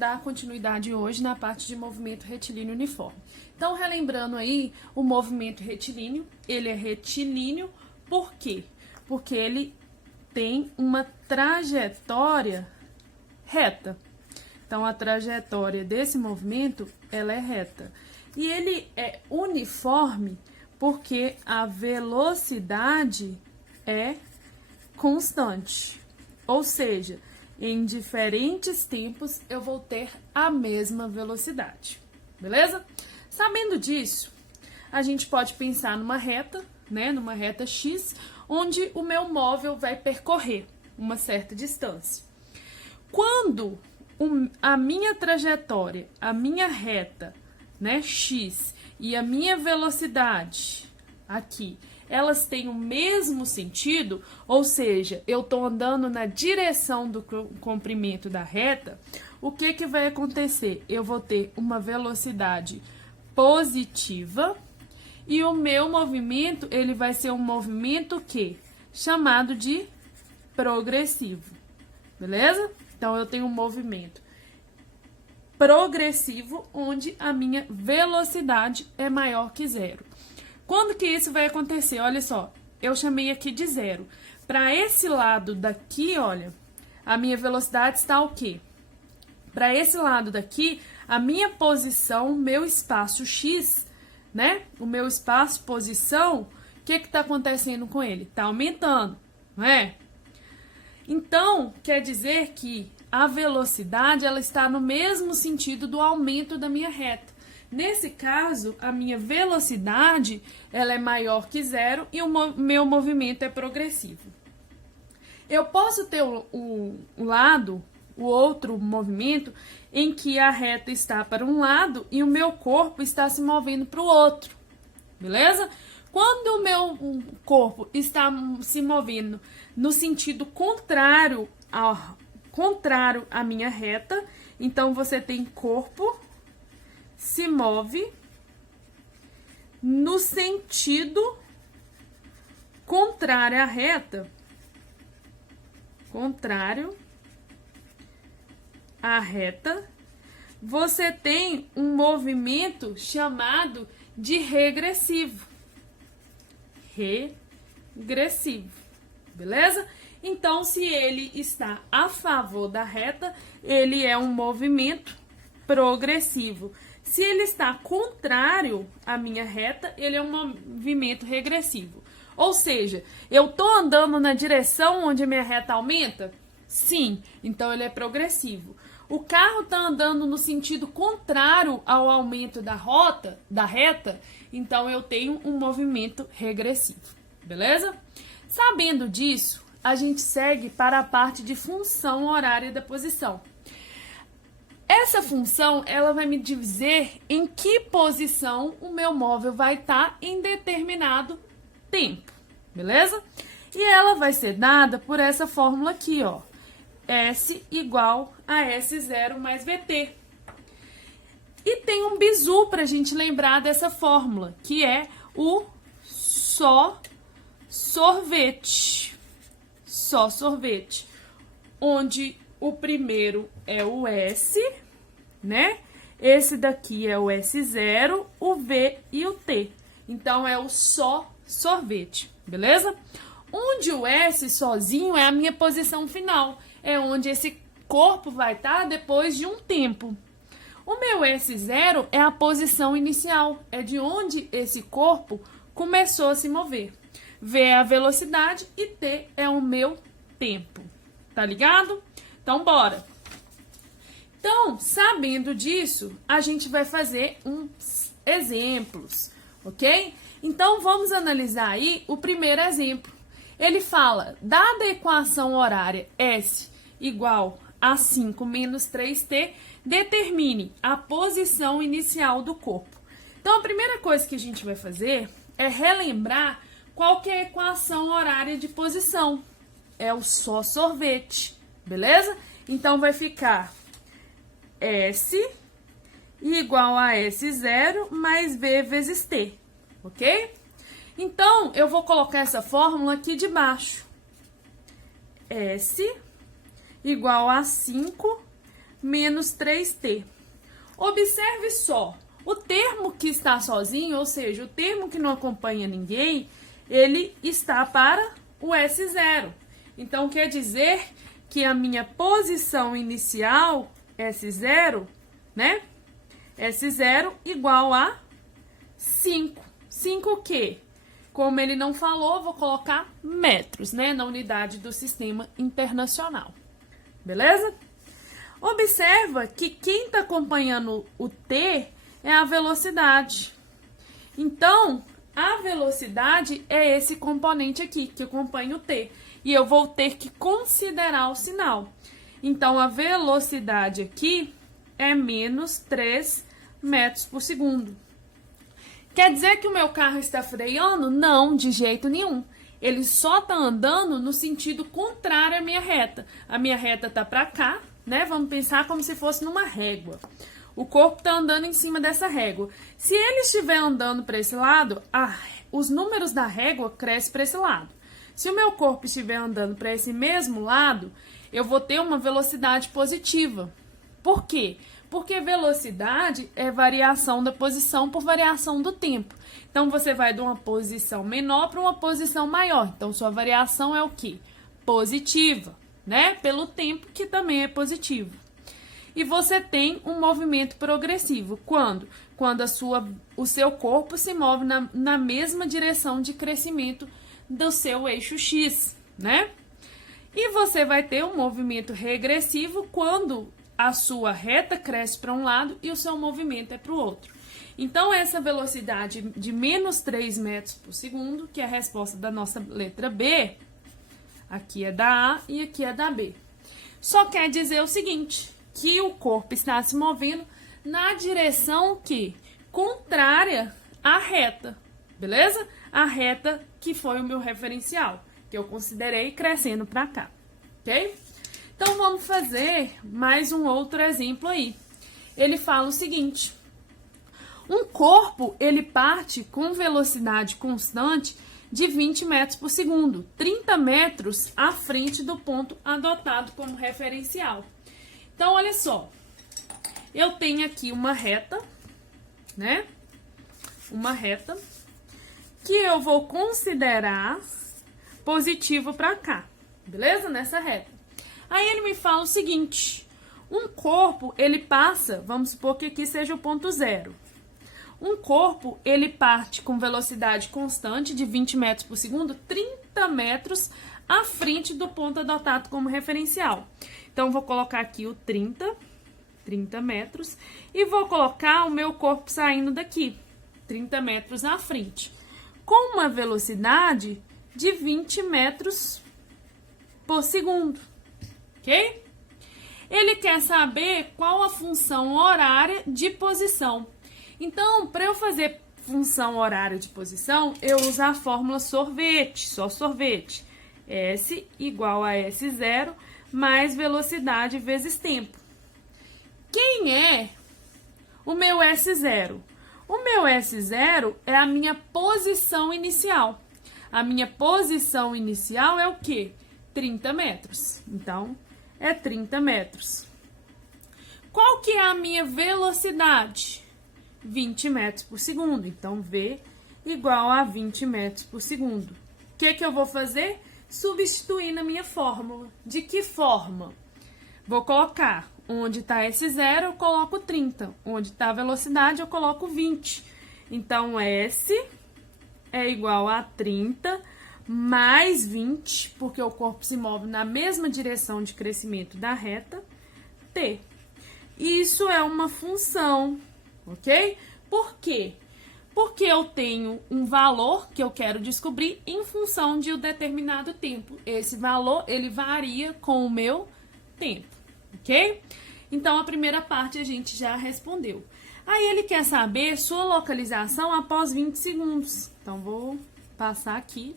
dar continuidade hoje na parte de movimento retilíneo uniforme. Então, relembrando aí, o movimento retilíneo, ele é retilíneo por quê? Porque ele tem uma trajetória reta. Então, a trajetória desse movimento, ela é reta. E ele é uniforme porque a velocidade é constante. Ou seja, em diferentes tempos eu vou ter a mesma velocidade. Beleza? Sabendo disso, a gente pode pensar numa reta, né? Numa reta X, onde o meu móvel vai percorrer uma certa distância. Quando a minha trajetória, a minha reta, né, X, e a minha velocidade aqui, elas têm o mesmo sentido, ou seja, eu estou andando na direção do comprimento da reta, o que que vai acontecer? Eu vou ter uma velocidade positiva e o meu movimento, ele vai ser um movimento chamado de progressivo, beleza? Então, eu tenho um movimento progressivo, onde a minha velocidade é maior que zero. Quando que isso vai acontecer? Olha só, eu chamei aqui de zero. Para esse lado daqui, olha, a minha velocidade está o quê? Para esse lado daqui, a minha posição, meu espaço X, né? O meu espaço, posição, o que está acontecendo com ele? Está aumentando, não é? Então, quer dizer que a velocidade, ela está no mesmo sentido do aumento da minha reta. Nesse caso, a minha velocidade, ela é maior que zero e o meu movimento é progressivo. Eu posso ter o outro movimento, em que a reta está para um lado e o meu corpo está se movendo para o outro, beleza? Quando o meu corpo está se movendo no sentido contrário à minha reta, então você tem corpo se move no sentido contrário à reta, você tem um movimento chamado de regressivo. Beleza? Então, se ele está a favor da reta, ele é um movimento progressivo. Se ele está contrário à minha reta, ele é um movimento regressivo. Ou seja, eu estou andando na direção onde a minha reta aumenta? Sim, então ele é progressivo. O carro está andando no sentido contrário ao aumento da reta, então eu tenho um movimento regressivo. Beleza? Sabendo disso, a gente segue para a parte de função horária da posição. Essa função, ela vai me dizer em que posição o meu móvel vai estar em determinado tempo, beleza? E ela vai ser dada por essa fórmula aqui, ó. S igual a S0 mais VT. E tem um bizu para a gente lembrar dessa fórmula, que é o só sorvete. Só sorvete. Onde o primeiro é o S, né? Esse daqui é o S0, o V e o T. Então, é o só sorvete, beleza? Onde o S sozinho é a minha posição final. É onde esse corpo vai estar depois de um tempo. O meu S0 é a posição inicial. É de onde esse corpo começou a se mover. V é a velocidade e T é o meu tempo. Tá ligado? Então, bora! Então, sabendo disso, a gente vai fazer uns exemplos, ok? Então, vamos analisar aí o primeiro exemplo. Ele fala, dada a equação horária S igual a 5 menos 3T, determine a posição inicial do corpo. Então, a primeira coisa que a gente vai fazer é relembrar qual que é a equação horária de posição. É o só sorvete, beleza? Então, vai ficar S igual a S0 mais V vezes T, ok? Então, eu vou colocar essa fórmula aqui de baixo. S igual a 5 menos 3t. Observe só, o termo que está sozinho, ou seja, o termo que não acompanha ninguém, ele está para o S0. Então, quer dizer que a minha posição inicial, S0, né? S0 igual a 5. 5 o quê? Como ele não falou, vou colocar metros, né? Na unidade do sistema internacional. Beleza? Observa que quem está acompanhando o T é a velocidade. Então, a velocidade é esse componente aqui, que acompanha o T. E eu vou ter que considerar o sinal. Então, a velocidade aqui é menos 3 metros por segundo. Quer dizer que o meu carro está freando? Não, de jeito nenhum. Ele só está andando no sentido contrário à minha reta. A minha reta está para cá, né? Vamos pensar como se fosse numa régua. O corpo está andando em cima dessa régua. Se ele estiver andando para esse lado, os números da régua crescem para esse lado. Se o meu corpo estiver andando para esse mesmo lado, eu vou ter uma velocidade positiva. Por quê? Porque velocidade é variação da posição por variação do tempo. Então, você vai de uma posição menor para uma posição maior. Então, sua variação é o quê? Positiva, né? Pelo tempo, que também é positivo. E você tem um movimento progressivo. Quando? Quando o seu corpo se move na mesma direção de crescimento do seu eixo X, né? E você vai ter um movimento regressivo quando a sua reta cresce para um lado e o seu movimento é para o outro. Então, essa velocidade de menos 3 metros por segundo, que é a resposta da nossa letra B, aqui é da A e aqui é da B. Só quer dizer o seguinte, que o corpo está se movendo na direção que contrária à reta, beleza? A reta que foi o meu referencial, que eu considerei crescendo para cá, ok? Então, vamos fazer mais um outro exemplo aí. Ele fala o seguinte: um corpo, ele parte com velocidade constante de 20 metros por segundo, 30 metros à frente do ponto adotado como referencial. Então, olha só, eu tenho aqui uma reta, né? Uma reta que eu vou considerar positivo para cá, beleza? Nessa reta. Aí ele me fala o seguinte: um corpo, ele passa, vamos supor que aqui seja o ponto zero. Um corpo, ele parte com velocidade constante de 20 metros por segundo, 30 metros à frente do ponto adotado como referencial. Então, vou colocar aqui o 30 metros, e vou colocar o meu corpo saindo daqui, 30 metros à frente, com uma velocidade de 20 metros por segundo. Ok? Ele quer saber qual a função horária de posição. Então, para eu fazer função horária de posição, eu uso a fórmula sorvete, só sorvete. S igual a S0 mais velocidade vezes tempo. Quem é o meu S0? O meu S0 é a minha posição inicial. A minha posição inicial é o quê? 30 metros. Então, é 30 metros. Qual que é a minha velocidade? 20 metros por segundo. Então, V igual a 20 metros por segundo. O que eu vou fazer? Substituir na minha fórmula. De que forma? Vou colocar, onde está S0, eu coloco 30. Onde está a velocidade, eu coloco 20. Então, S é igual a 30 mais 20, porque o corpo se move na mesma direção de crescimento da reta, T. Isso é uma função, ok? Por quê? Porque eu tenho um valor que eu quero descobrir em função de um determinado tempo. Esse valor, ele varia com o meu tempo, ok? Então, a primeira parte a gente já respondeu. Aí, ele quer saber sua localização após 20 segundos. Então, vou passar aqui.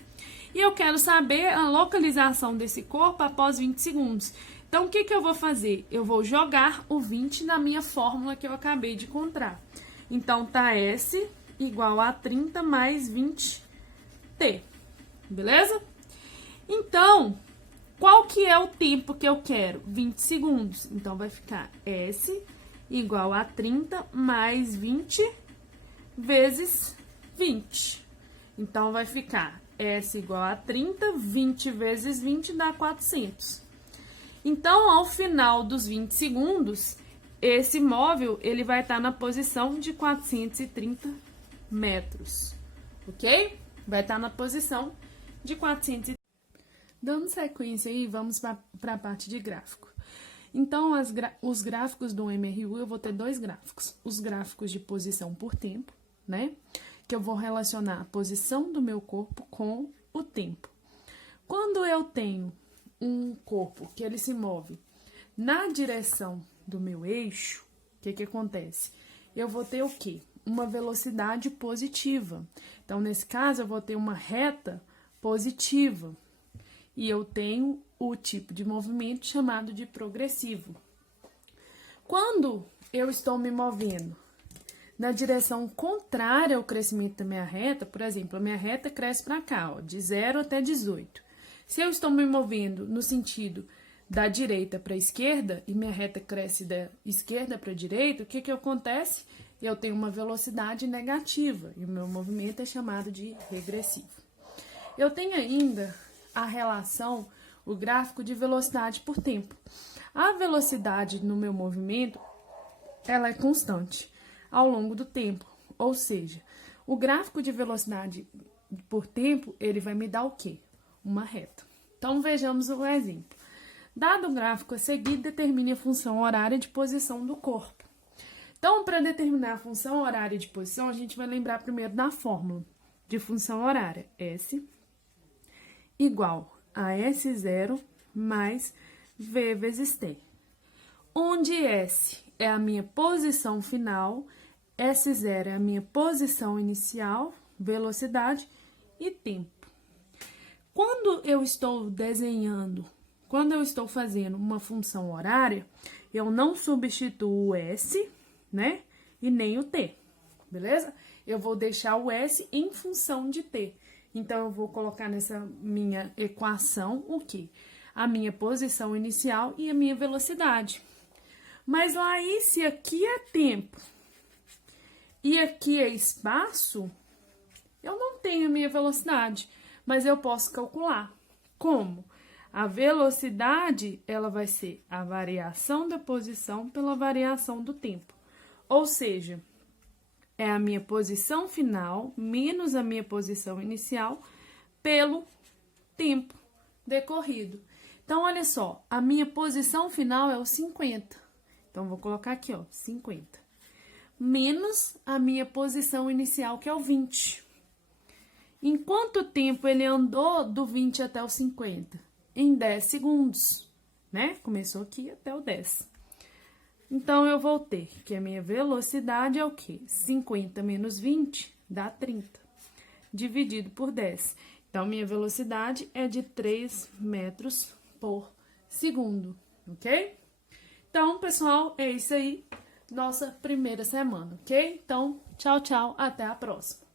E eu quero saber a localização desse corpo após 20 segundos. Então, o que eu vou fazer? Eu vou jogar o 20 na minha fórmula que eu acabei de encontrar. Então, tá S igual a 30 mais 20T. Beleza? Então, Qual que é o tempo que eu quero? 20 segundos. Então, vai ficar S igual a 30 mais 20 vezes 20. Então, vai ficar S igual a 30, 20 vezes 20 dá 400. Então, ao final dos 20 segundos, esse móvel ele vai estar na posição de 430 metros, ok? Vai estar na posição de 430. Dando sequência aí, vamos para a parte de gráfico. Então, os gráficos do MRU, eu vou ter dois gráficos. Os gráficos de posição por tempo, né? Que eu vou relacionar a posição do meu corpo com o tempo. Quando eu tenho um corpo que ele se move na direção do meu eixo, o que acontece? Eu vou ter o quê? Uma velocidade positiva. Então, nesse caso, eu vou ter uma reta positiva. E eu tenho o tipo de movimento chamado de progressivo. Quando eu estou me movendo na direção contrária ao crescimento da minha reta, por exemplo, a minha reta cresce para cá, ó, de 0 até 18. Se eu estou me movendo no sentido da direita para a esquerda e minha reta cresce da esquerda para a direita, o que acontece? Eu tenho uma velocidade negativa e o meu movimento é chamado de regressivo. Eu tenho ainda a relação, o gráfico de velocidade por tempo. A velocidade no meu movimento, ela é constante ao longo do tempo, ou seja, o gráfico de velocidade por tempo, ele vai me dar o quê? Uma reta. Então, vejamos o exemplo. Dado o gráfico a seguir, determine a função horária de posição do corpo. Então, para determinar a função horária de posição, a gente vai lembrar primeiro da fórmula de função horária. S igual a S0 mais V vezes T. Onde S é a minha posição final, S0 é a minha posição inicial, velocidade e tempo. Quando eu estou desenhando, quando eu estou fazendo uma função horária, eu não substituo o S, né, e nem o T, beleza? Eu vou deixar o S em função de T. Então, eu vou colocar nessa minha equação o quê? A minha posição inicial e a minha velocidade. Mas, Laís, se aqui é tempo e aqui é espaço, eu não tenho a minha velocidade, mas eu posso calcular. Como? A velocidade, ela vai ser a variação da posição pela variação do tempo. Ou seja, é a minha posição final menos a minha posição inicial pelo tempo decorrido. Então, olha só, a minha posição final é o 50. Então, vou colocar aqui, ó, 50. Menos a minha posição inicial, que é o 20. Em quanto tempo ele andou do 20 até o 50? Em 10 segundos, né? Começou aqui até o 10. Então, eu vou ter que a minha velocidade é o quê? 50 menos 20 dá 30, dividido por 10. Então, minha velocidade é de 3 metros por segundo, ok? Então, pessoal, é isso aí, nossa primeira semana, ok? Então, tchau, tchau, até a próxima.